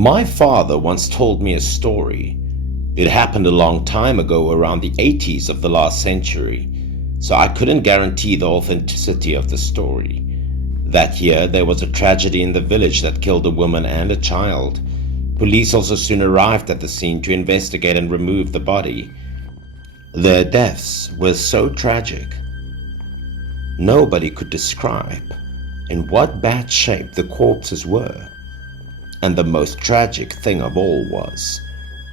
My father once told me a story. It happened a long time ago, around the 80s of the last century, so I couldn't guarantee the authenticity of the story. That year, there was a tragedy in the village that killed a woman and a child. Police also soon arrived at the scene to investigate and remove the body. Their deaths were so tragic, nobody could describe in what bad shape the corpses were. And the most tragic thing of all was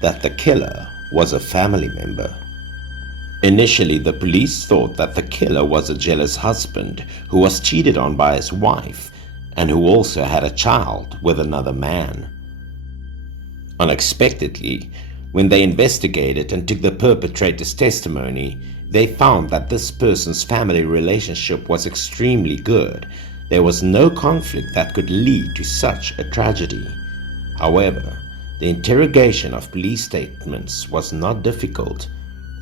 that the killer was a family member. Initially, the police thought that the killer was a jealous husband who was cheated on by his wife and who also had a child with another man. Unexpectedly, when they investigated and took the perpetrator's testimony, they found that this person's family relationship was extremely good. There was no conflict that could lead to such a tragedy. However, the interrogation of police statements was not difficult.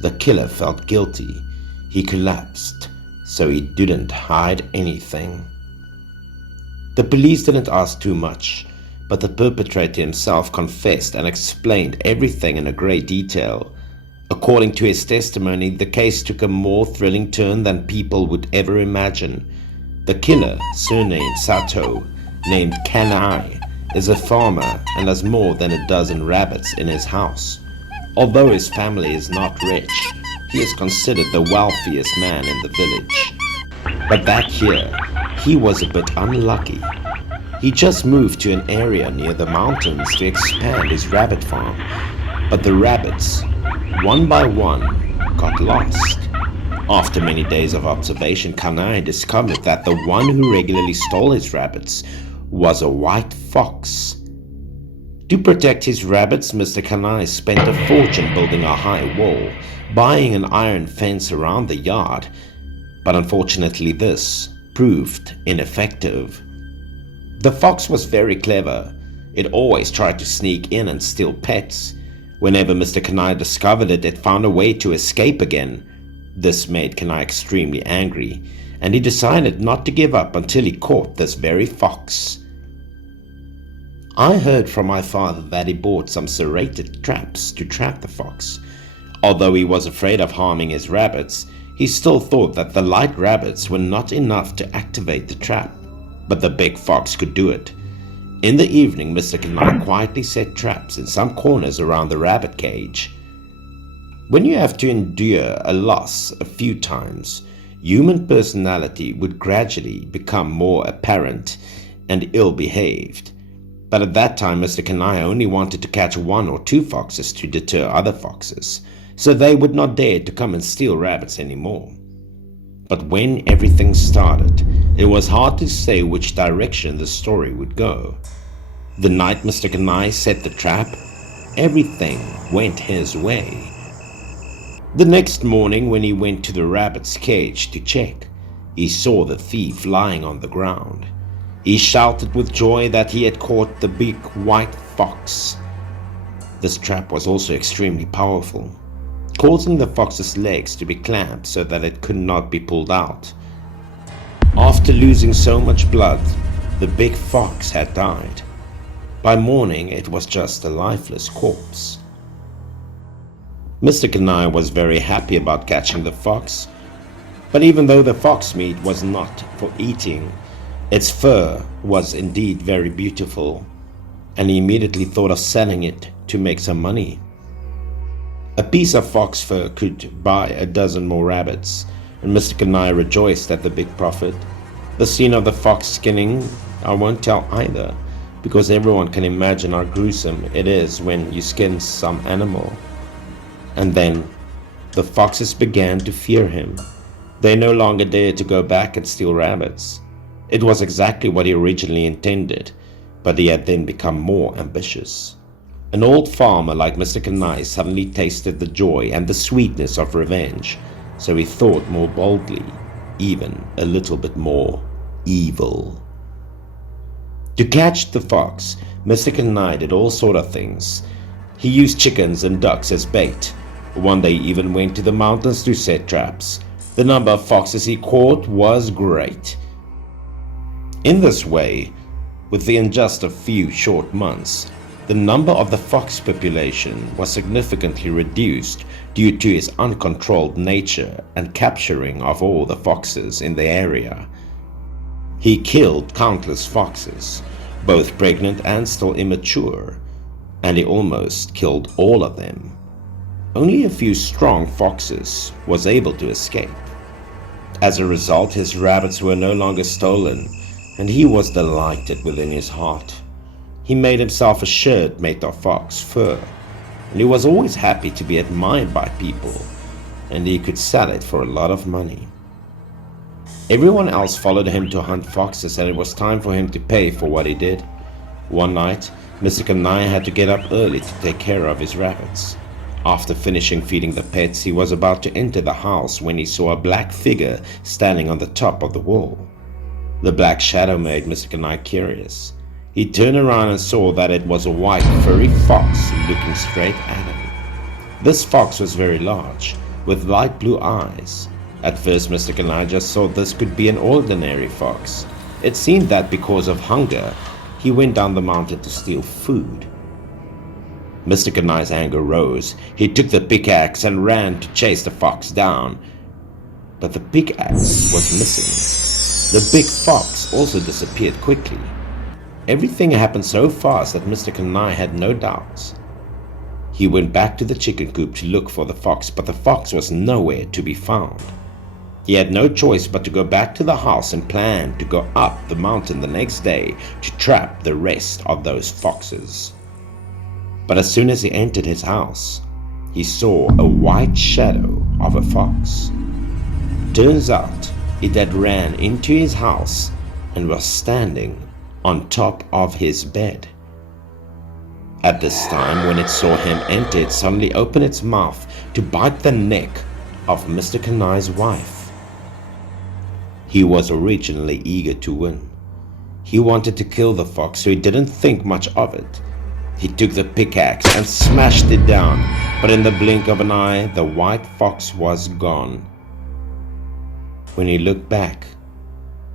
The killer felt guilty. He collapsed, so he didn't hide anything. The police didn't ask too much, but the perpetrator himself confessed and explained everything in a great detail. According to his testimony, the case took a more thrilling turn than people would ever imagine. The killer, surnamed Sato, named Kanai, is a farmer and has more than a dozen rabbits in his house. Although his family is not rich, he is considered the wealthiest man in the village. But that year, he was a bit unlucky. He just moved to an area near the mountains to expand his rabbit farm, but the rabbits, one by one, got lost. After many days of observation, Kanai discovered that the one who regularly stole his rabbits was a white fox. To protect his rabbits, Mr. Kanai spent a fortune building a high wall, buying an iron fence around the yard, but unfortunately this proved ineffective. The fox was very clever. It always tried to sneak in and steal pets. Whenever Mr. Kanai discovered it, it found a way to escape again. This made Kanai extremely angry, and he decided not to give up until he caught this very fox. I heard from my father that he bought some serrated traps to trap the fox. Although he was afraid of harming his rabbits, he still thought that the light rabbits were not enough to activate the trap, but the big fox could do it. In the evening, Mr. Kanai quietly set traps in some corners around the rabbit cage. When you have to endure a loss a few times, human personality would gradually become more apparent and ill-behaved. But at that time, Mr. Kanai only wanted to catch 1 or 2 foxes to deter other foxes, so they would not dare to come and steal rabbits anymore. But when everything started, it was hard to say which direction the story would go. The night Mr. Kanai set the trap, everything went his way. The next morning, when he went to the rabbit's cage to check, he saw the thief lying on the ground. He shouted with joy that he had caught the big white fox. This trap was also extremely powerful, causing the fox's legs to be clamped so that it could not be pulled out. After losing so much blood, the big fox had died. By morning, it was just a lifeless corpse. Mr. Kanai was very happy about catching the fox, but even though the fox meat was not for eating, its fur was indeed very beautiful, and he immediately thought of selling it to make some money. A piece of fox fur could buy a dozen more rabbits, and Mr. Kanai rejoiced at the big profit. The scene of the fox skinning I won't tell either, because everyone can imagine how gruesome it is when you skin some animal. And then the foxes began to fear him. They no longer dared to go back and steal rabbits. It was exactly what he originally intended, but he had then become more ambitious. An old farmer like Mr. Kanai suddenly tasted the joy and the sweetness of revenge, so he thought more boldly, even a little bit more evil. To catch the fox, Mr. Kanai did all sort of things. He used chickens and ducks as bait. One day he even went to the mountains to set traps. The number of foxes he caught was great. In this way, within just a few short months, The number of the fox population was significantly reduced due to his uncontrolled nature and capturing of all the foxes in the area. He killed countless foxes, both pregnant and still immature, and he almost killed all of them. Only a few strong foxes was able to escape. As a result, his rabbits were no longer stolen, and he was delighted within his heart. He made himself a shirt made of fox fur, and he was always happy to be admired by people, and he could sell it for a lot of money. Everyone else followed him to hunt foxes, and it was time for him to pay for what he did. One night, Mr. Kanai had to get up early to take care of his rabbits. After finishing feeding the pets, he was about to enter the house when he saw a black figure standing on the top of the wall. The black shadow made Mr. Kanai curious. He turned around and saw that it was a white, furry fox looking straight at him. This fox was very large, with light blue eyes. At first, Mr. Kanai just thought this could be an ordinary fox. It seemed that because of hunger, he went down the mountain to steal food. Mr. Kanai's anger rose. He took the pickaxe and ran to chase the fox down. But the pickaxe was missing. The big fox also disappeared quickly. Everything happened so fast that Mr. Kanai had no doubts. He went back to the chicken coop to look for the fox, but the fox was nowhere to be found. He had no choice but to go back to the house and plan to go up the mountain the next day to trap the rest of those foxes. But as soon as he entered his house, he saw a white shadow of a fox. Turns out it had ran into his house and was standing on top of his bed. At this time, when it saw him enter, it suddenly opened its mouth to bite the neck of Mr. Kanai's wife. He was originally eager to win. He wanted to kill the fox, so he didn't think much of it. He took the pickaxe and smashed it down, but in the blink of an eye, the white fox was gone. When he looked back,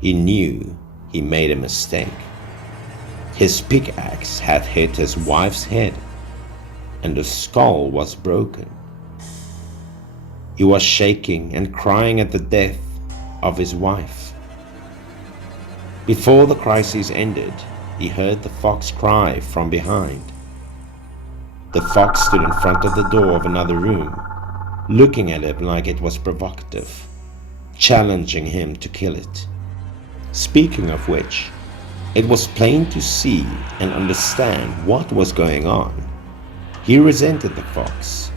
he knew he made a mistake. His pickaxe had hit his wife's head, and the skull was broken. He was shaking and crying at the death of his wife. Before the crisis ended, he heard the fox cry from behind. The fox stood in front of the door of another room, looking at him like it was provocative, challenging him to kill it. Speaking of which, it was plain to see and understand what was going on. He resented the fox,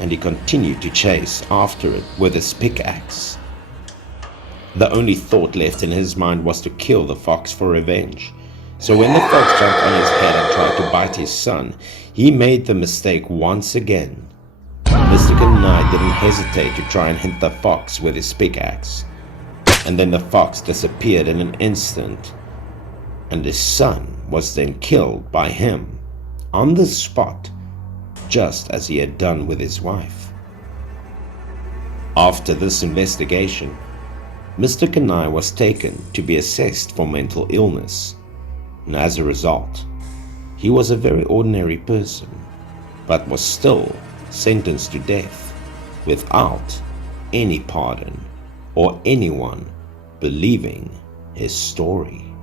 and he continued to chase after it with his pickaxe. The only thought left in his mind was to kill the fox for revenge. So when the fox jumped on his head and tried to bite his son, he made the mistake once again. Mr. Kanai didn't hesitate to try and hit the fox with his pickaxe. And then the fox disappeared in an instant, and his son was then killed by him on the spot, just as he had done with his wife. After this investigation, Mr. Kanai was taken to be assessed for mental illness, and as a result, he was a very ordinary person, but was still sentenced to death without any pardon or anyone believing his story.